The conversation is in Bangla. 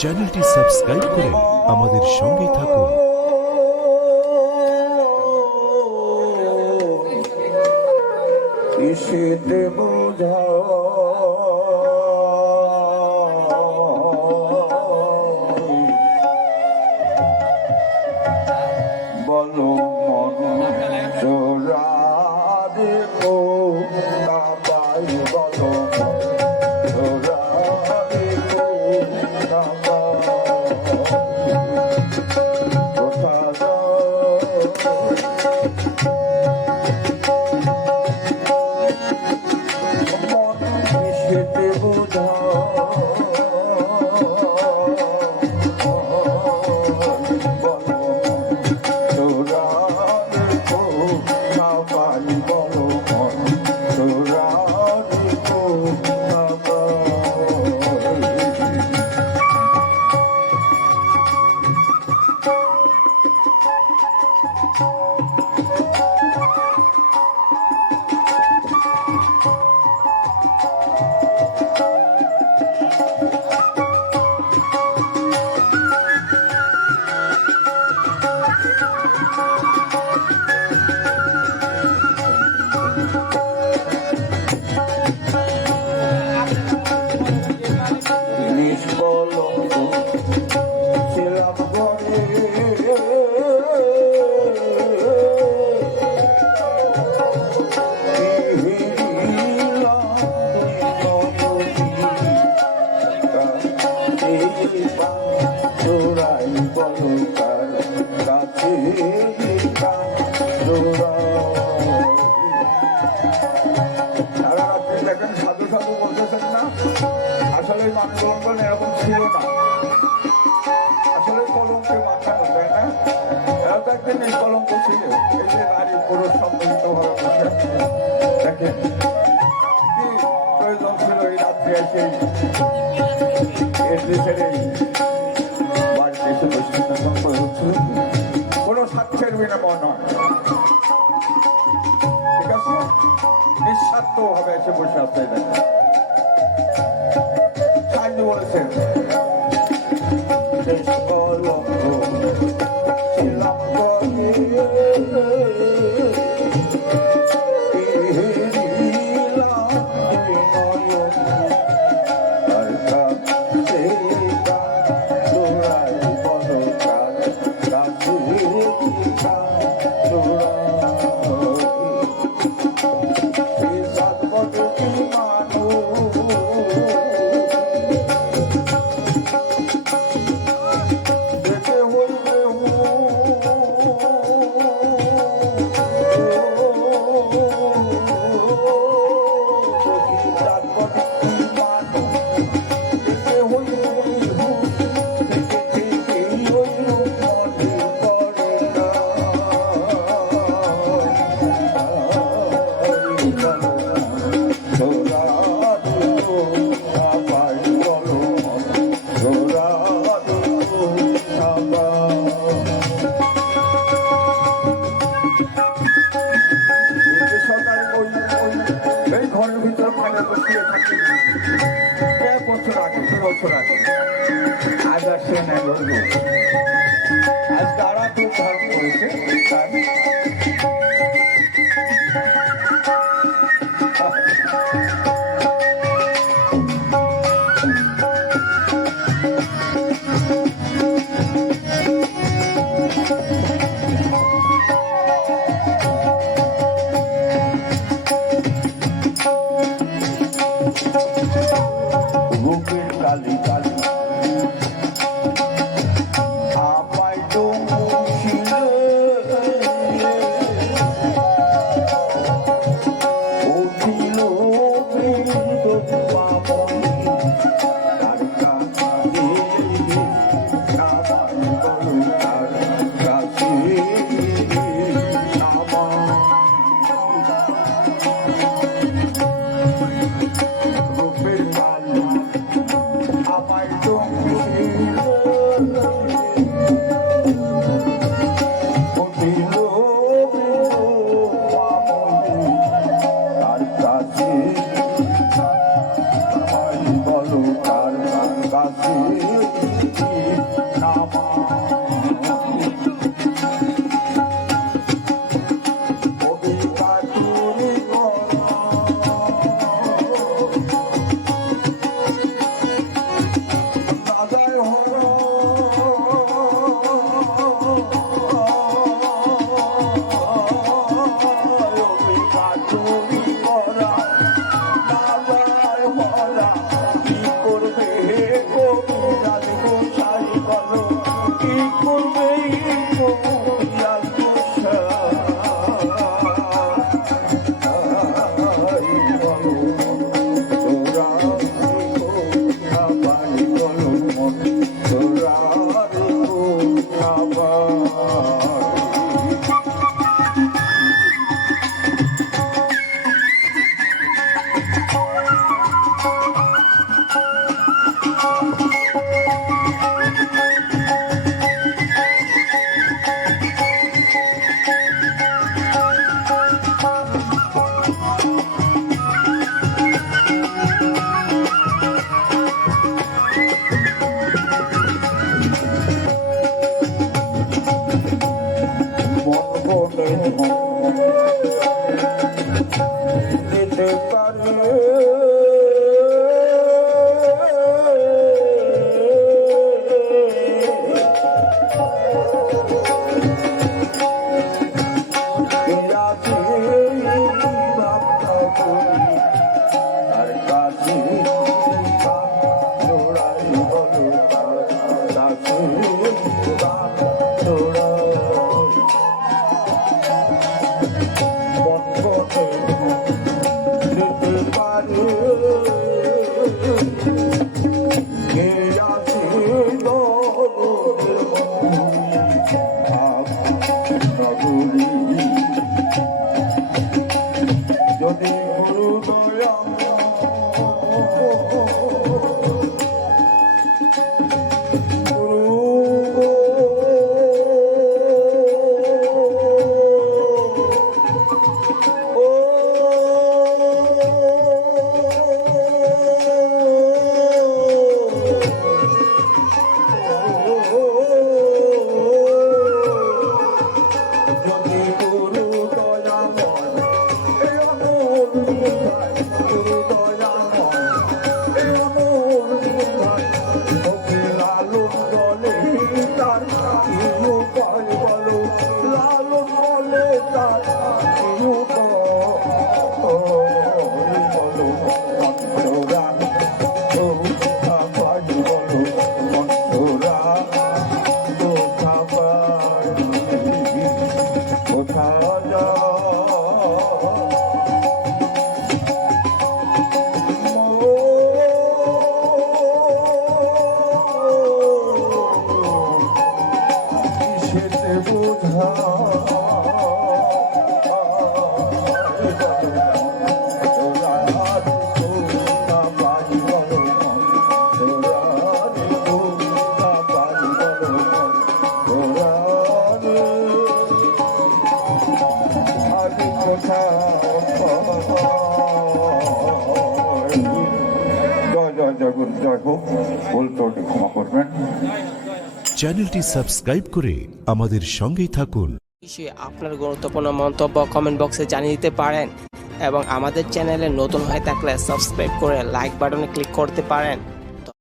চ্যানেলটি সাবস্ক্রাইব করে আমাদের সঙ্গে থাকুন। ইসেতে বোঝা বলো মন চোরা দেখো তা পাই বলো চোরা দেখো তা পাই বোঝা আসলে মানবন্ধন এরকম ছিল না, আসলে কলঙ্কে মাখানো, তাই না? এরা তো একটা নিষ্কলঙ্ক ছিল। এই যে নারী পুরুষ সম্মিলিত ভাবে বসে দেখেন কি প্রয়োজন ছিল এই রাত্রে এসে দেশের এই বাড়িতে এসে বসে হচ্ছে কোনো স্বার্থের বিনিময় নয়, ঠিক আছে? নিঃস্বার্থ ভাবে এসে বসে আসতে দেখেন বলেছেন আজ আসছে না আজ তারা খুব ধারণ করেছে বুকের কালি কালি জয় জয় গুরু জয় হোক, ভুল ত্রুটি ক্ষমা করবেন। চ্যানেলটি সাবস্ক্রাইব করে আমাদের সঙ্গেই থাকুন। বিষয়ে আপনার গুরুত্বপূর্ণ মন্তব্য কমেন্ট বক্সে জানিয়ে দিতে পারেন এবং আমাদের চ্যানেলে নতুন হয়ে থাকলে সাবস্ক্রাইব করে লাইক বাটনে ক্লিক করতে পারেন।